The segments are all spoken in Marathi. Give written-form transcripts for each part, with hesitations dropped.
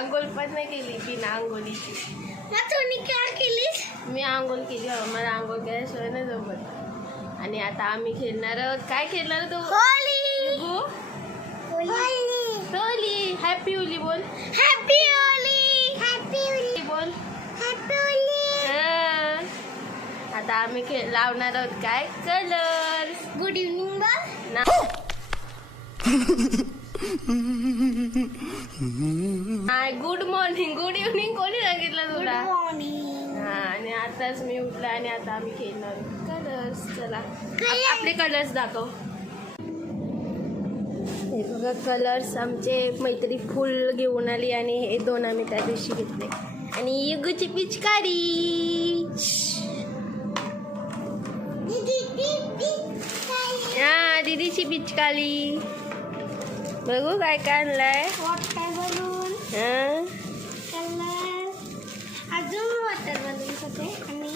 आंघोळ पण नाही केली बिना आंघोळीची. काय केलीस? मी आंघोळ केली मला आंघोळ केल्याशिवाय नाही जमत. आणि आता आम्ही खेळणार आहोत. काय खेळणार तो? होली. होली. हॅपी होली बोल. Happy Holy. हॅपी होली बोल. Happy Holy. आता आम्ही लावणार आहोत काय कलर. गुड इव्हनिंग ना गुड मॉर्निंग गुड इव्हनिंग कोणी सांगितलं तुला? हा आणि आताच मी उठला आणि आता आम्ही खेळणार कलर्स. चला आपले कलर्स दाखव. हे बघा कलर्स आमचे मैत्री फुल घेऊन आली आणि हे दोन आम्ही त्या दिवशी घेतले. आणि युगूची पिचकारी. हा दीदीची पिचकारी. बघू काय काय आणलंय. Water balloon. हा कलर. अजून वॉटर बलून्स होते आणि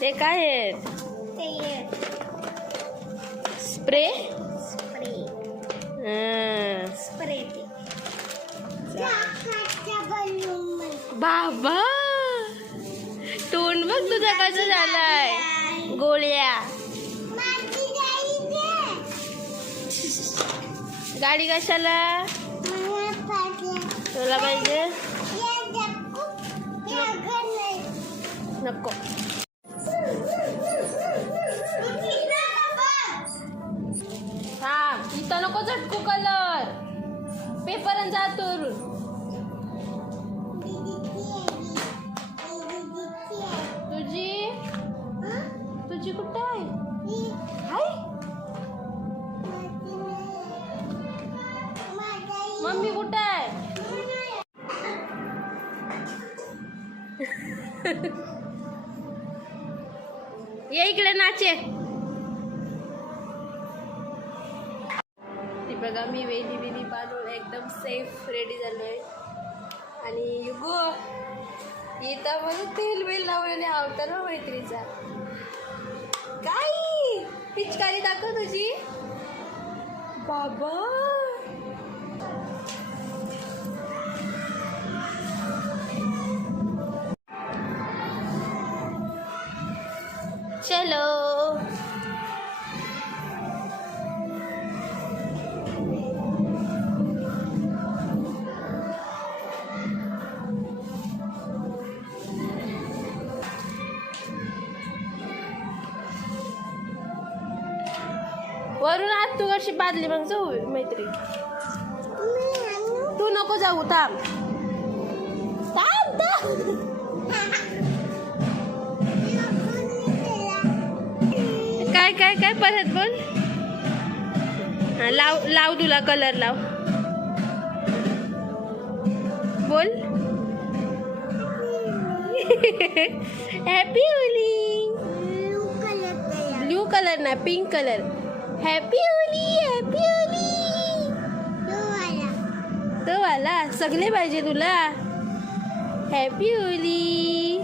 ते काय आहे. ते स्प्रे. स्प्रे. स्प्रे ते बलून. बाबा तोंड बघ तुझा कसं झालाय. गोळ्या. गाडी कशाला तुला पाहिजे. नको हा इथं नको झटकू कलर. पेपर जा तोर. तुझी कुठं आहे. हाय मम्मी कुठं आहे. ये इकडे नाचे. ती बघा मी वेली बांधून एकदम सेफ रेडी झालोय. आणि युगो इथं मला तेल वेल लावलेले आवता ना मैत्रीचा. काय पिचकारी दाखव तुझी. बाबा चलो वरून आज तू वर्षी बादली मग जाऊ मैत्री. तू नको जाऊ थांब. काय काय काय परत बोल. लाव लाव तुला कलर लाव बोल. Happy Holy. ब्लू कलर ना pink colour. Happy Holy. Happy Holy. तो वाला सगळे पाहिजे तुला. Happy Holy.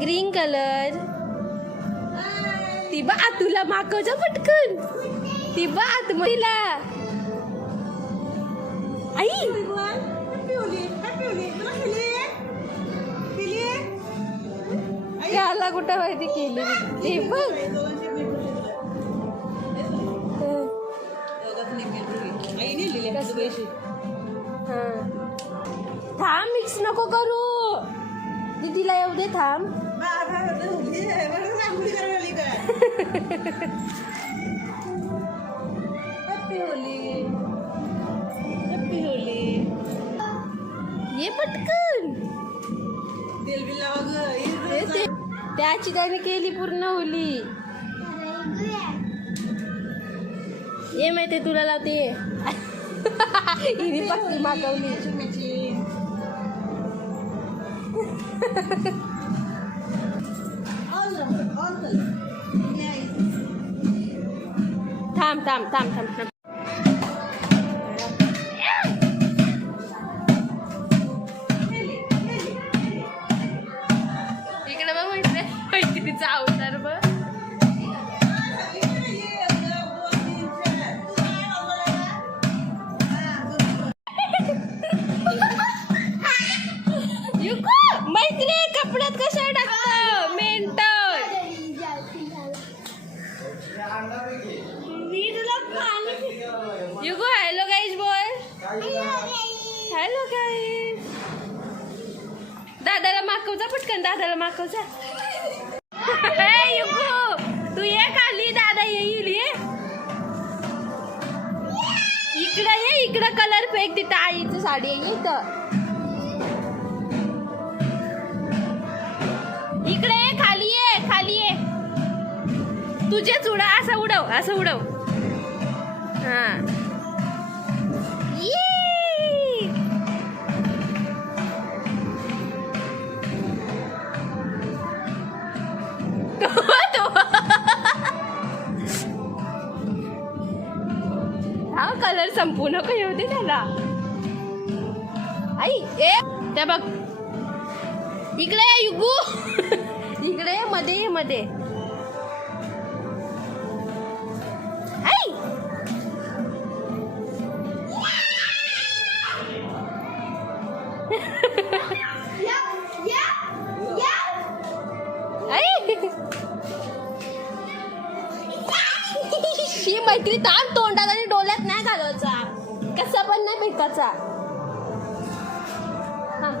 Green colour. ती बा तुला माकवजा पटकन. ती बा तिला आई याला कुठं माहिती केली. ते बघ थांब मिक्स नको करू. दीदीला येऊ दे थांब. Happy Holy. Happy Holy. ये पटकन. तेल बिल लावा. त्याची त्याने केली पूर्ण होली. ये माहिती तुला लावते. हिने पक्की मागवली. थांब थांब थांब थांब थांब. इकडे बघ माहिती तिचा अवतार बघ. आणि दादाला मागव जा. ए, युगू, तू ये खाली, दादा येईल. ये इकडं, ये इकडं. कलर फेक तिथं आईची साडी आहे इथं. इकडे ये, खाली ये, खाली ये. तुझेच उडव, असं उडव, असं उडव. हा ये. हा कलर संपू नको येऊ दे त्याला. आई ए त्या बघ इकडे ये युगू. इकडे ये, मध्ये ये, मध्ये. आई ही मैत्री ताण तोंडात आणि डोळ्यात नाही घालवायचा. कसा पण नाही फेकायचा. हा.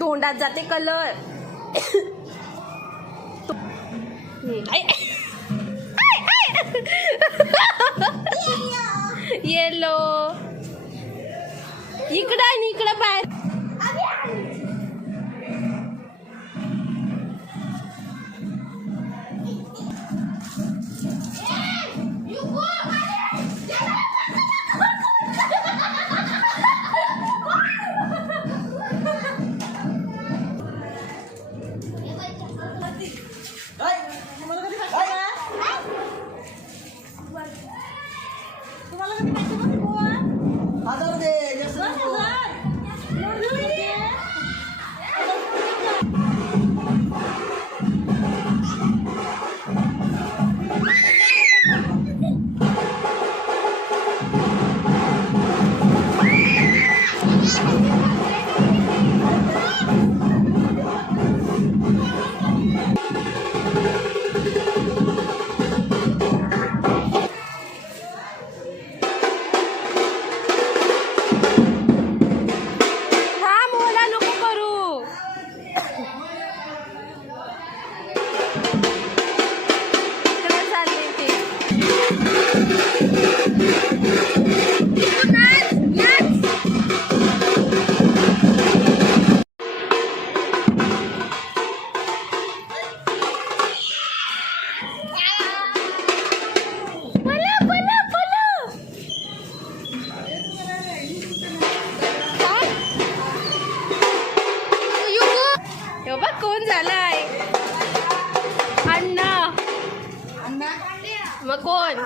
तोंडात जाते कलर. येलो. इकडं आणि इकडं बाहेर. कोण झालाय अण्णा. मग कोण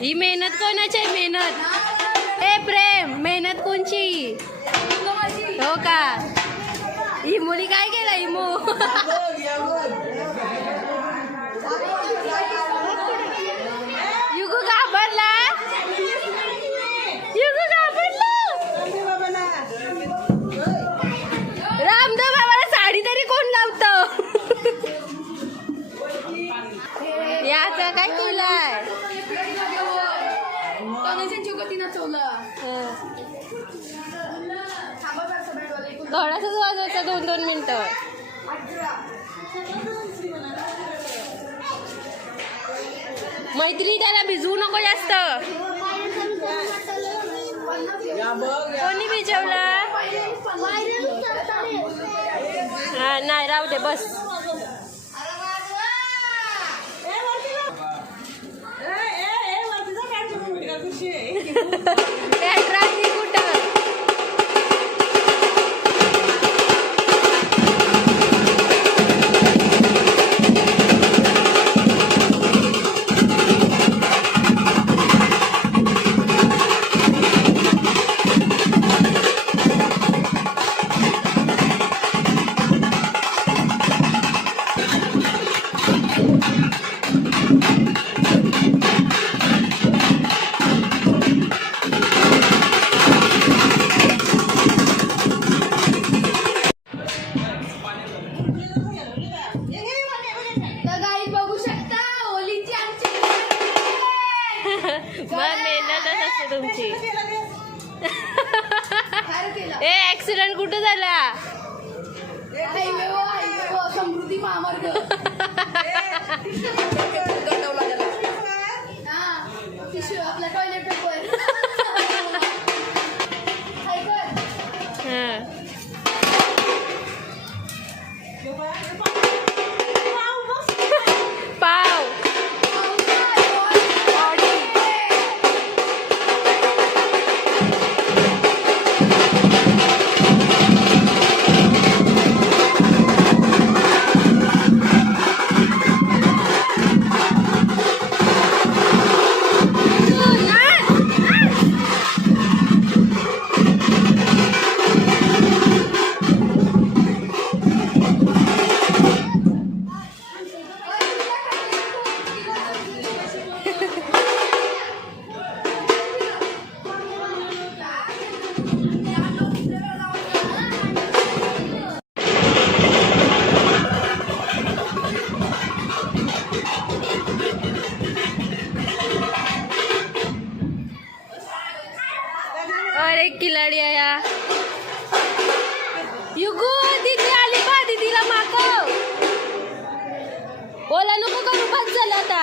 ही मेहनत कोणाची आहे? मेहनत ए प्रेम, मेहनत कोणची? हो का? ही मुली काय केलं? इमू युगू घाबरला, युगू घाबरला. रामदेव बाबाला साडी तरी कोण लावतं? याचा काय केलाय? थोडासाच वाजवायचा 2-2 मिनिटं. मैत्री त्याला भिजवू नको जास्त. कोणी भिजवला? हा नाही, राहू दे बस. रात्री कुठं? मग मेहनतच असते तुमची. ए ऍक्सिडेंट कुठं झाला? समृद्धी महामार्ग आपल्या टॉयलेट पेपर. पाव और एक खिलाडी आया. युगू दीदी आली बा, दीदीला मागव. बोला नको करू, बस झालं आता.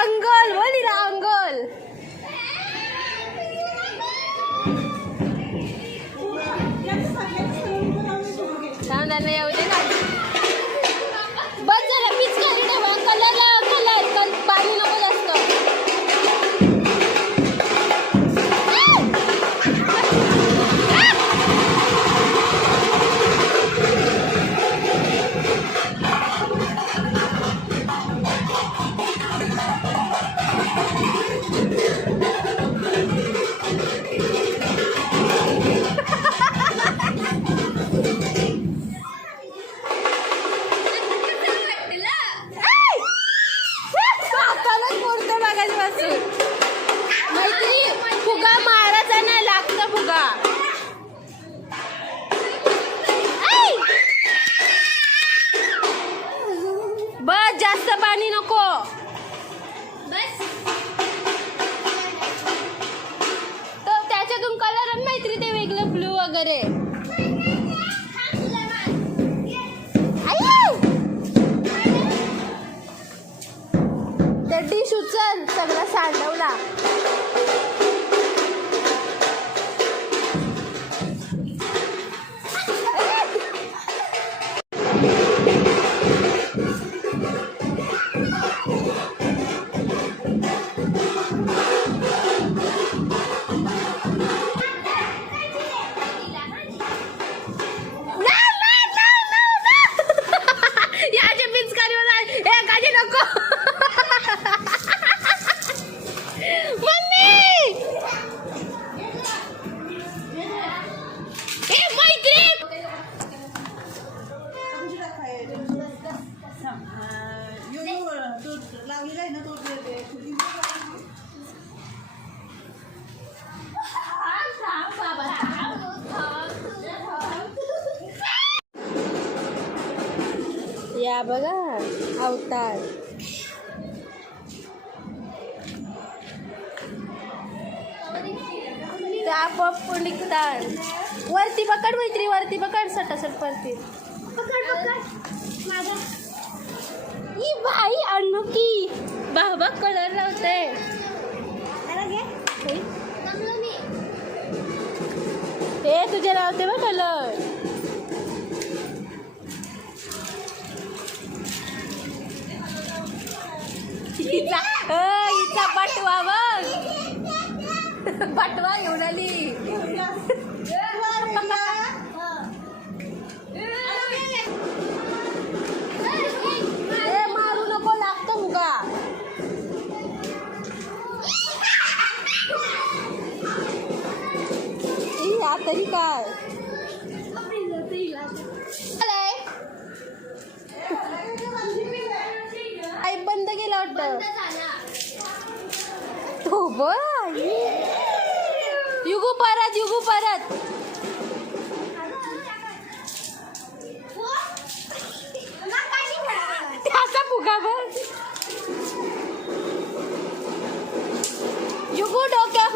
अंगोल बोली ना, अंगोल. थांब त्यांना येऊ दे ना. बस झालं, पिचकारी ठेवा. कलर पाणी नको जास्त. मैत्री फुगा मारायचा नाही, लागतं फुगा. बस जास्त पाणी नको. तर त्याच्यातून कलर आणि मैत्री ते वेगळं ब्लू वगैरे. ते डिश उचल, सगळा सांडवला. या बघा अवतार. त्या पप्पू निघतात. वरती पकड मैत्री, वरती पकड, सटासट पडते. ही बाई अनोखी बाबा कलर लावते. हे तुझे लावते बा कलर. हिचा बटवा बघ. बटवा घेऊन आली. मारू नको, लागतो मुगा. तरी काय आई बंद केलं वाटतं. हो बाई युगू परत, युगू परत. त्याचा फुगा बघ. युगू डोक्या.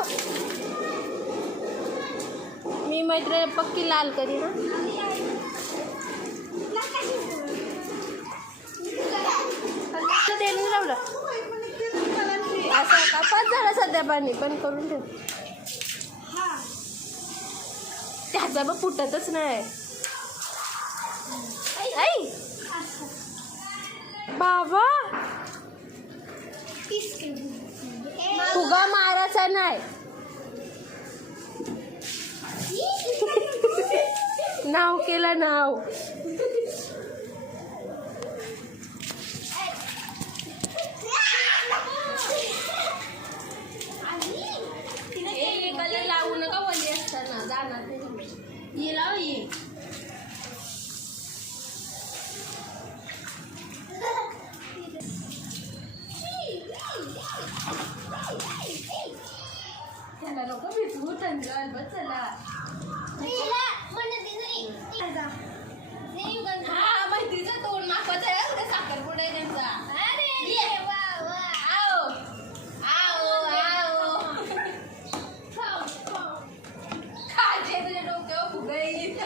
मी मैत्रीण पक्की लाल करी ना. देणं लावलं असं कापाच झाला सध्या पाणी पण करून ठेव. त्याचा मग फुटतच नाही. आई बाबा फुगा मारायचा नाही. नाव केलं नाव. कलर लावू नका, वली असताना जाणार ये लाव ये. त्याला नको भिजवू थंड बस. चला हा मैत्रीचं तोंड मागवायचं आहे. उद्या साखरपुडा आहे त्यांचा. आओ आओ आओ खाजे तुझ्या डोक्यावर फुगा येईल.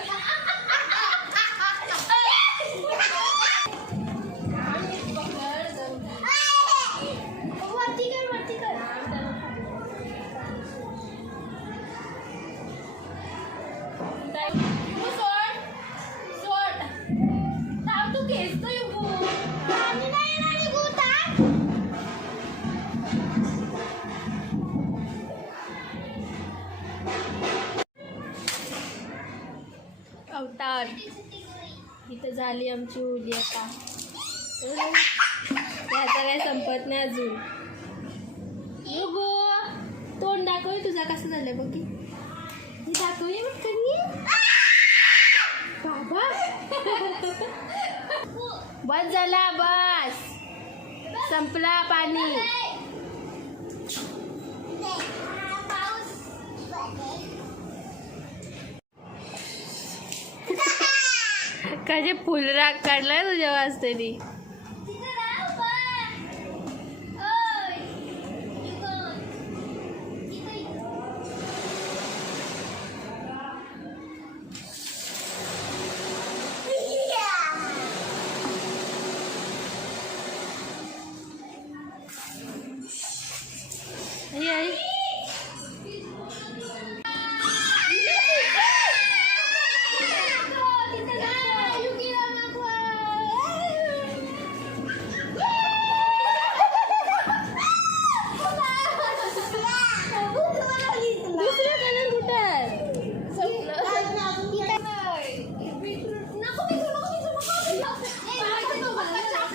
अवतार इथं झाली आमची होली. आता त्याचा काय संपत नाही अजून. तोंड दाखव तुझा कसं झालं बघ. दाखवूया पटकन. बाबा बस झाला, बस संपला पाणी. कसे फुल राग काढलाय तुझ्या वाजतेनी.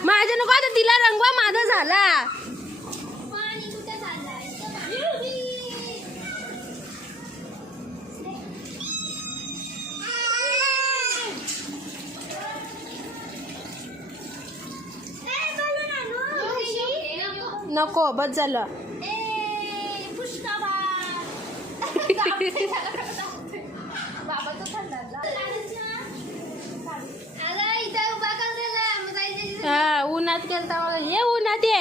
माझ्या नको आता, तिला रंगवा, माझा झाला. नको बस झालं. बाबा तो थंड उन्हात गेलता मला ये उन्हात ये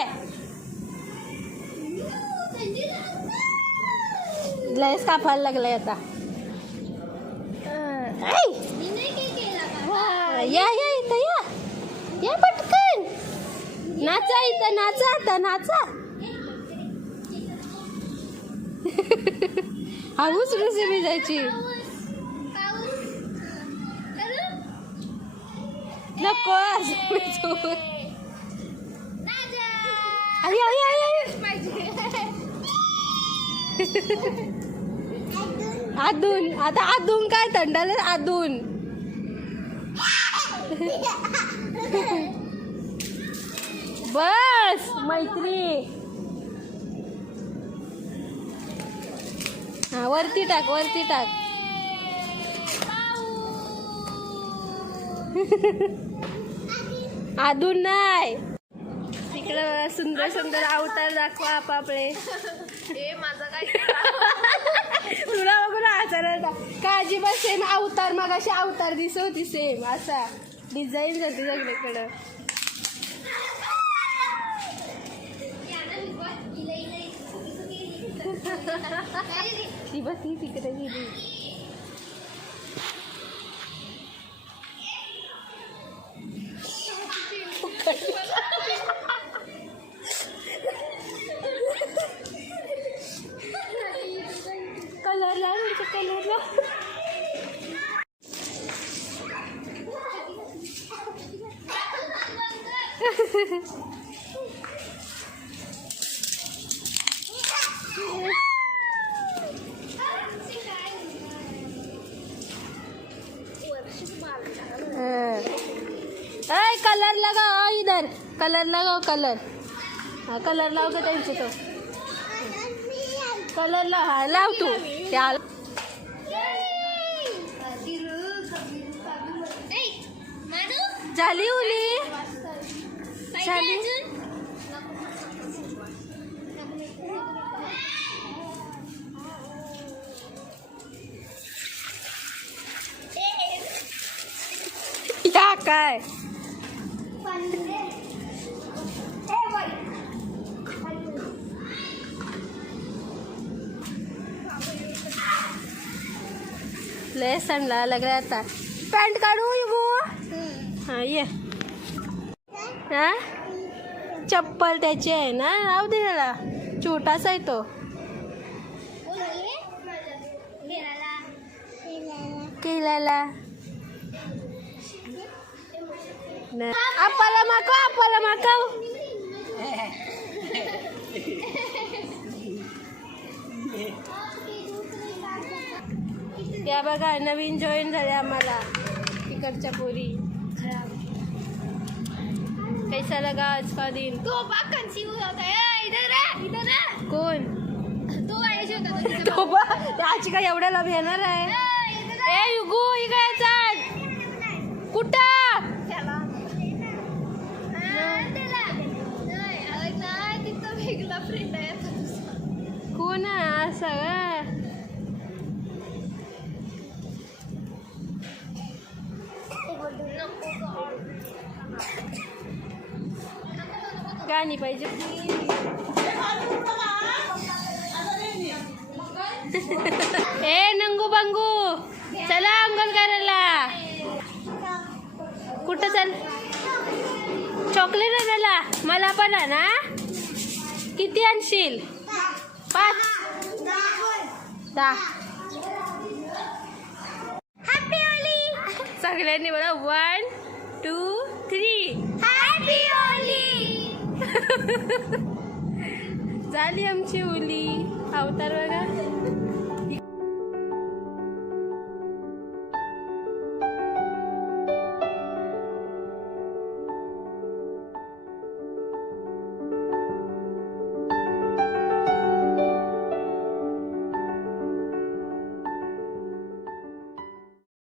लयच कापायला लागलाय आता ऐ! या या इथं या पटकन नाचा इथं नाचा आता नाचा हाऊस रेसिपी जायची नको आदून आता आदून काय थंडाले आदून बस मैत्री हा वरती टाक अजून नाही तिकडं सुंदर सुंदर अवतार दाखवा आपापले हे माझं काय तुला बघून हसायला काळजी बस सेम अवतार मग अशी अवतार दिसत होती सेम असा डिझाईन जाते सगळीकडं ती बघ ती तिकडे गेली कलरला कलरला कलर लगाओ इधर कलर लगाओ कलर हाँ कलर लाव का त्यांचे तो कलर लाव हा लाव तू त्या झाली उली झाली या काय लय सणला लागला आता पॅन्ट काढू युगो हा ये हा चप्पल त्याची आहे ना राहू दे त्याला छोटासा आहे तो केलेला आपला माकाव त्या बघा नवीन जॉईन झाले आम्हाला तिकडच्या पोरी कैसा लगा आज का दिन तो बाग कन्सीव होता है इधर है कोण तो आयशी होता तो बा त्याची काय एवढ्या लाभ येणार आहे ए युगू इकडे चाल कुठं तिथं वेगळा फ्रेंड आहे कोण आहे असं गाणी पाहिजे ए नंगू बंगू चला अंगण करायला कुठं चल चॉकलेट आणायला मला पण ना किती आणशील 5 10 हॅपी होली सगळ्यांनी मला 1 2 3 हॅपी होली झाली आमची उली अवतार बघा